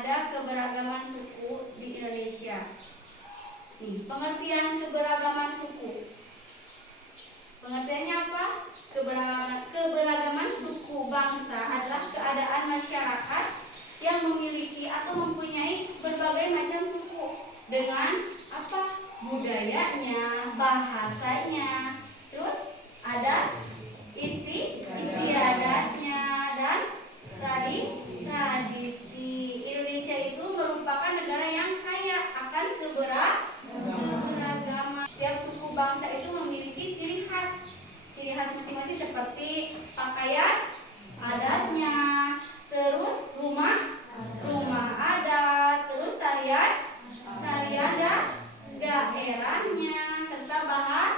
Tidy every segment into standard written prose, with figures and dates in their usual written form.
ada keberagaman suku di Indonesia. Nih, pengertian keberagaman suku. Pengertiannya apa? Keberagaman suku bangsa adalah keadaan masyarakat yang memiliki atau mempunyai berbagai macam suku dengan apa? Budayanya, bahasanya, terus ada istiadatnya dan tradisi. Indonesia itu merupakan negara yang kaya akan keberagaman. Setiap suku bangsa itu memiliki ciri khas masing-masing seperti pakaian adatnya, terus rumah adat, terus tarian daerahnya, serta bahasa.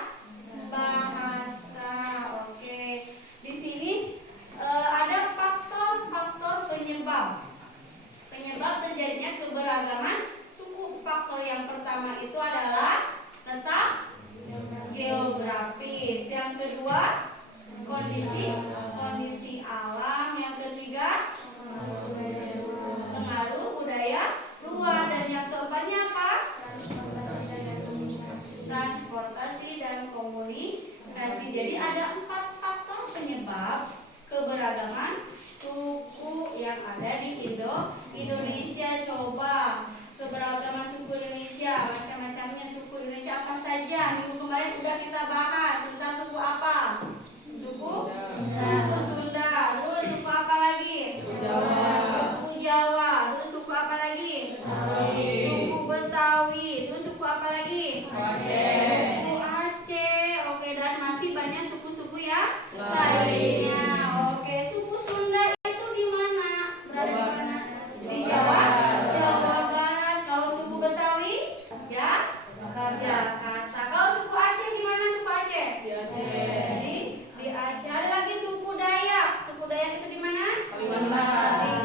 Oke, di sini ada faktor penyebab terjadinya keberagaman suku. Faktor yang pertama itu adalah letak geografis, yang kedua kondisi alam, yang ketiga pengaruh budaya luar, dan yang keempatnya apa? Transportasi dan komunikasi. Jadi ada 4 faktor penyebab keberagaman suku yang ada di Indonesia. Coba keberagaman suku Indonesia, macam-macamnya suku Indonesia apa saja. Minggu kemarin udah kita bahas tentang suku apa? Suku Sunda. Terus suku apa lagi? Suku Jawa. Terus suku apa lagi? Suku Betawi. Terus suku apa lagi? Suku Aceh. Oke, dan masih banyak suku-suku yang lainnya. Oke, suku Sunda itu di mana? Berada di mana? Di Jawa Barat. Kalau suku Betawi, Jakarta. Kalau suku Aceh di mana? Suku Aceh? Di Aceh. Ada lagi suku Dayak. Suku Dayak itu di mana? Kalimantan.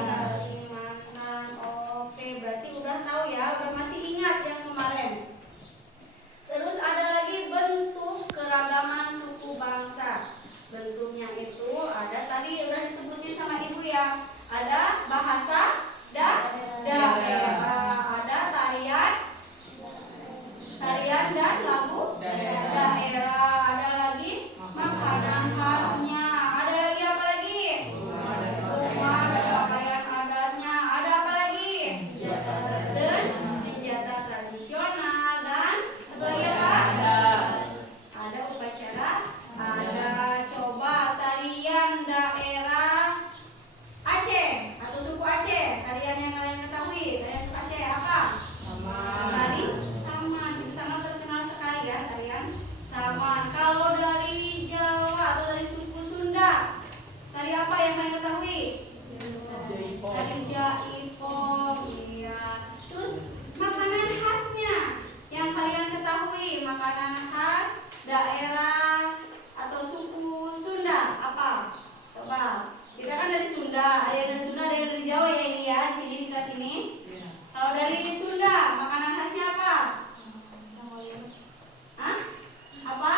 Oke, berarti udah tahu ya, udah masih ingat yang kemarin. Terus ada lagi bentuk keragaman suku bangsa. Bentuknya itu ada tadi udah disebutin sama ibu ya. Ada bahasa daerah, ada tarian dan lagu daerah, ada lagi makanan khasnya, ada lagi apa lagi? Rumah dan pakaian adatnya, ada apa lagi? Senjata tradisional, dan satu lagi apa? Ada upacara. Coba tarian daerah Aceh atau suku Aceh, tarian yang kalian ketahui, tarian suku Aceh apa? Tari saman. Di sana terkenal sekali ya tarian saman. Kalau dari Jawa atau dari suku Sunda, tari apa yang kalian ketahui? Tari jaipong. Iya. Terus makanan khasnya yang kalian ketahui, makanan khas daerah atau suku Sunda apa? Coba. Kita kan dari Sunda, ada yang dari Sunda, ada yang dari Jawa ya ini ya, di sini di kelas ini. Kalau dari Sunda, makanan khasnya apa? Hah? Apa?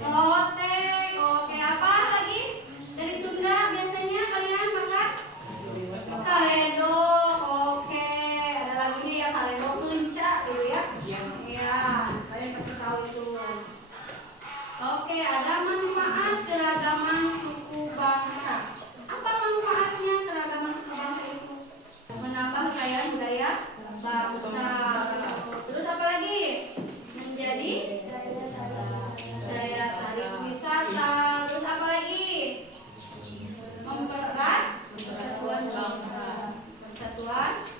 Loteng. Oke, apa lagi? Dari Sunda biasanya kalian makan? Kalendo. Oke, ada lagunya ya, kalendo puncak gitu ya. Iya, kalian pasti tahu itu. Oke, ada manfaat keragaman suku bangsa. Apa manfaatnya keragaman suku bangsa itu? Menambah kekayaan budaya bangsa. Terus apa lagi? Menjadi daya tarik wisata. Terus apa lagi? Mempererat persatuan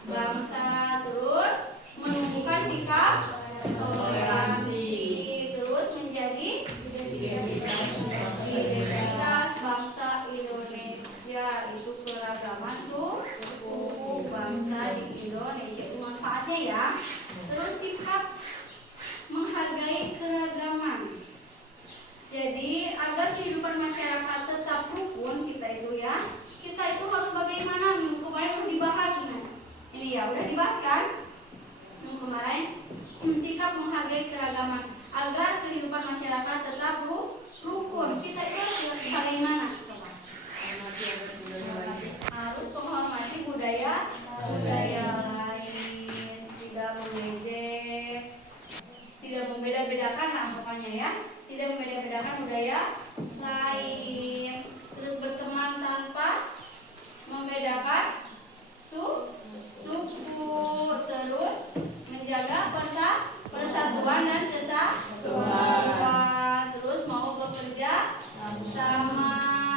bangsa. Terus menumbuhkan sikap toleransi. Terus menjadi identitas bangsa Indonesia. Itu keragaman suku bangsa di Indonesia. Itu manfaatnya ya. Terus sikap menghargai keragaman. Jadi agar kehidupan masyarakat tetap rukun, kita itu harus bagaimana? Minggu kemarin udah dibahas nih. Ini ya udah dibahas kan? Minggu kemarin sikap menghargai keragaman agar kehidupan masyarakat tetap rukun. Kita itu harus bagaimana? Harus menghormati budaya budaya lain, tidak mengejek, tidak membeda-bedakan lah pokoknya ya, tidak membeda-bedakan budaya lain, terus berteman tanpa membedakan suku, terus menjaga persatuan dan kesatuan, terus mau bekerja sama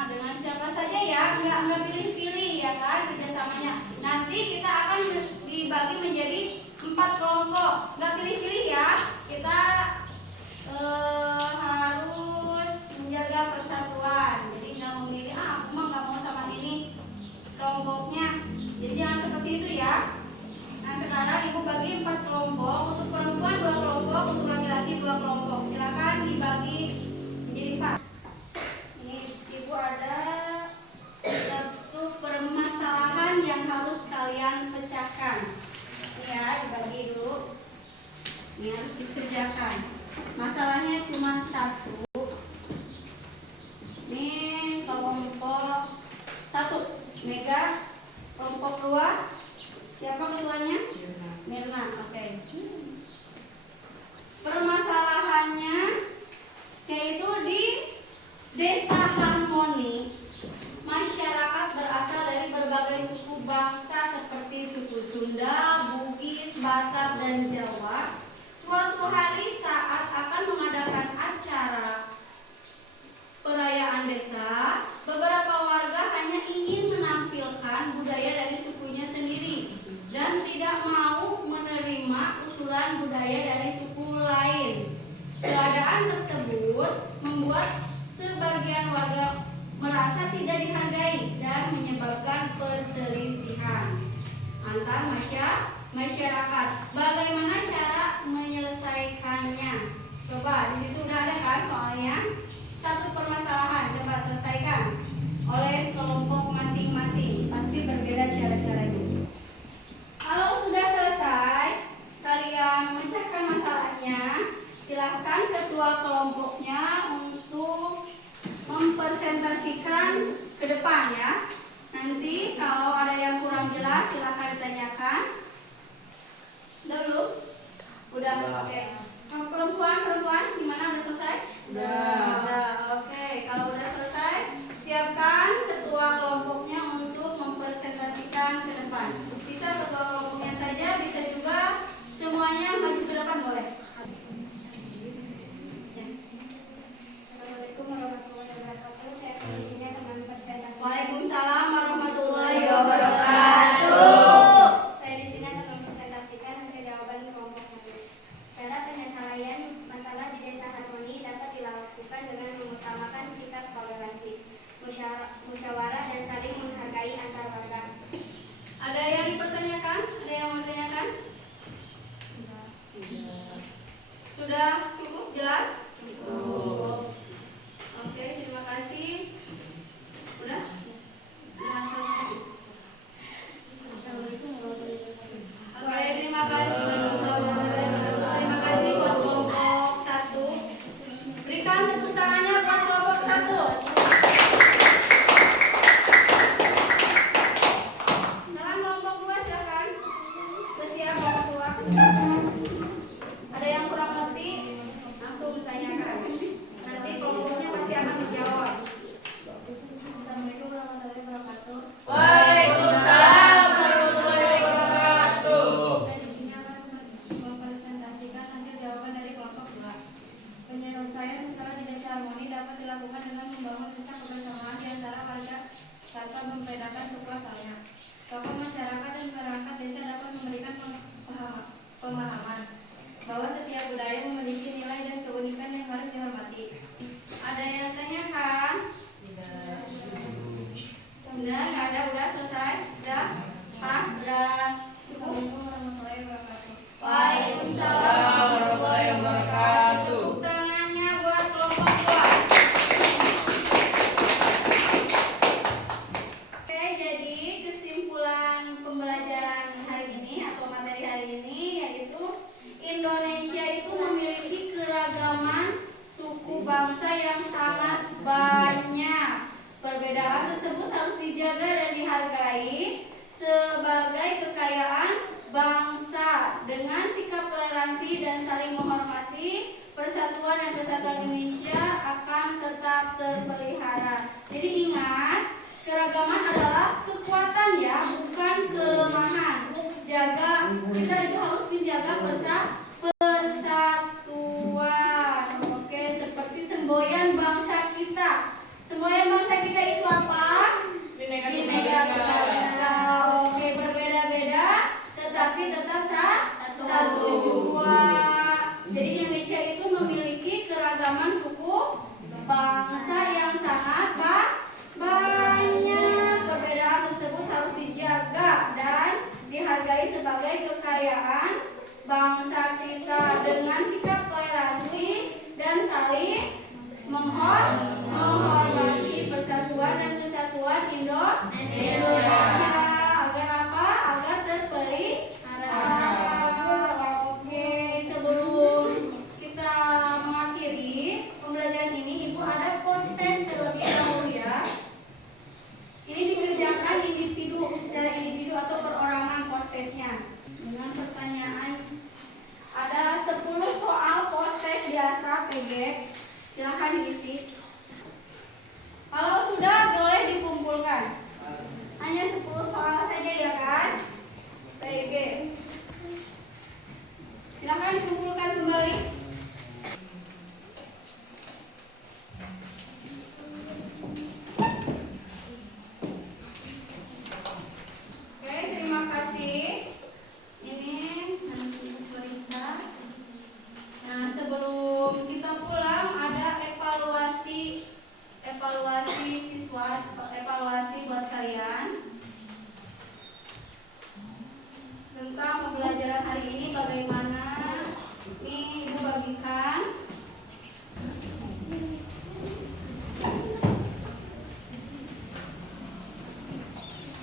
dengan siapa saja ya, nggak pilih-pilih ya kan kerjasamanya. Nanti kita akan dibagi menjadi 4 kelompok, nggak pilih-pilih ya, kita harus menjaga persatuan. Jadi nggak memilih aku mah nggak mau sama ini kelompoknya, jadi jangan seperti itu ya. Nah sekarang ibu bagi 4 kelompok, untuk perempuan 2 kelompok, untuk laki-laki 2 kelompok. Silakan dibagi menjadi 4. Ini ibu ada satu permasalahan yang harus kalian pecahkan. Ini ya dibagi dulu. Ini harus dikerjakan. Masalahnya cuma 1. Ini kelompok 1. Mega. Kelompok 2. Siapa ketuanya? Mirna. Oke. Permasalahannya yaitu di Desa Harmoni, masyarakat berasal dari berbagai suku bangsa seperti suku Sunda, Bugis, Batak, dan Jawa. Suatu hari saat akan mengadakan acara perayaan desa, beberapa warga hanya ingin menampilkan budaya dari sukunya sendiri dan tidak mau menerima usulan budaya dari suku lain. Keadaan tersebut membuat sebagian warga merasa tidak dihargai dan menyebabkan perselisihan antar masyarakat. Bagaimana cara menyelesaikannya? Coba di situ udah ada kan soalnya. 1 permasalahan, coba selesaikan oleh kelompok masing-masing. Pasti berbeda cara-caranya. Kalau sudah selesai, kalian memecahkan masalahnya. Silahkan ketua kelompoknya untuk mempresentasikan ke depan ya. Nanti kalau ada yang kurang jelas silahkan ditanyakan. Dulu? Udah? Oke. Perempuan gimana, udah selesai? Udah. Oke, kalau udah selesai, siapkan ketua kelompoknya untuk mempresentasikan ke depan. Bisa ketua kelompoknya saja, bisa juga semuanya maju ke depan boleh. Assalamualaikum warahmatullahi wabarakatuh. Saya di sini akan mempresentasikan. Waalaikumsalam warahmatullahi wabarakatuh. Saya di sini akan mempresentasikan hasil jawaban kelompok 1. Cara penyelesaian masalah di Desa Harmoni dapat dilakukan mengasihi dan saling menghormati, persatuan dan kesatuan Indonesia akan tetap terpelihara. Jadi ingat, keragaman adalah kekuatan ya, bukan kelemahan. Kita itu harus menjaga persatuan. Oke, seperti semboyan bangsa kita. Semboyan bangsa kita itu apa? Bhinneka Tunggal Ika. Oke, berbeda-beda tetapi tetap satu jua. Jadi Indonesia itu memiliki keragaman suku bangsa yang sangat banyak. Perbedaan tersebut harus dijaga dan dihargai sebagai kekayaan bangsa kita dengan sikap toleransi dan saling menghormati persatuan dan kesatuan Indonesia. Agar apa? Agar terpelihara. Oke, sebelum kita mengakhiri pembelajaran ini, Ibu ada post test terlebih dahulu ya. Ini dikerjakan secara individu atau perorangan post testnya dengan pertanyaan. Ada 10 soal post test biasa PG. Silahkan diisi. Kalau sudah boleh dikumpulkan. Hanya 10 soal saja ya kan? PG. Silahkan dikumpulkan kembali. Oke, terima kasih. Ini nanti Lisa. Nah, sebelum kita pulang ada evaluasi siswa, evaluasi buat kalian tentang pembelajaran hari ini bagaimana. Ini Ibu bagikan.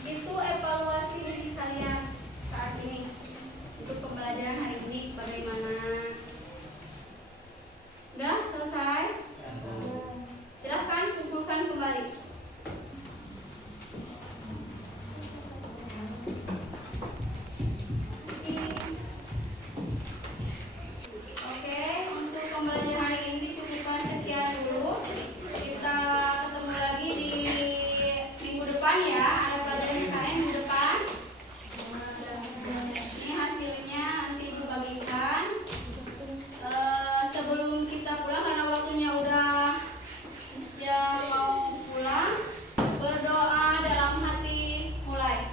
Itu evaluasi diri kalian saat ini untuk pembelajaran hari ini bagaimana. Udah selesai? Silahkan kumpulkan kembali. Oke, untuk pembelajaran hari ini dicukupkan sekian dulu. Kita ketemu lagi di minggu depan ya. Ada pelajaran PKN minggu depan. Ini hasilnya nanti Ibu bagikan. Sebelum kita pulang karena waktunya udah mau pulang, berdoa dalam hati mulai.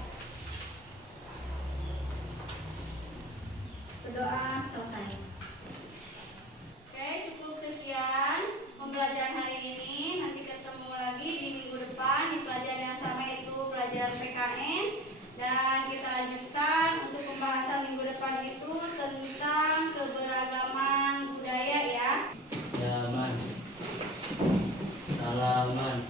Berdoa selesai. Oke, cukup sekian pembelajaran hari ini. Nanti ketemu lagi di minggu depan di pelajaran yang sama, itu pelajaran PKN. Dan kita lanjutkan untuk pembahasan minggu depan itu tentang keberagaman budaya ya. Salaman.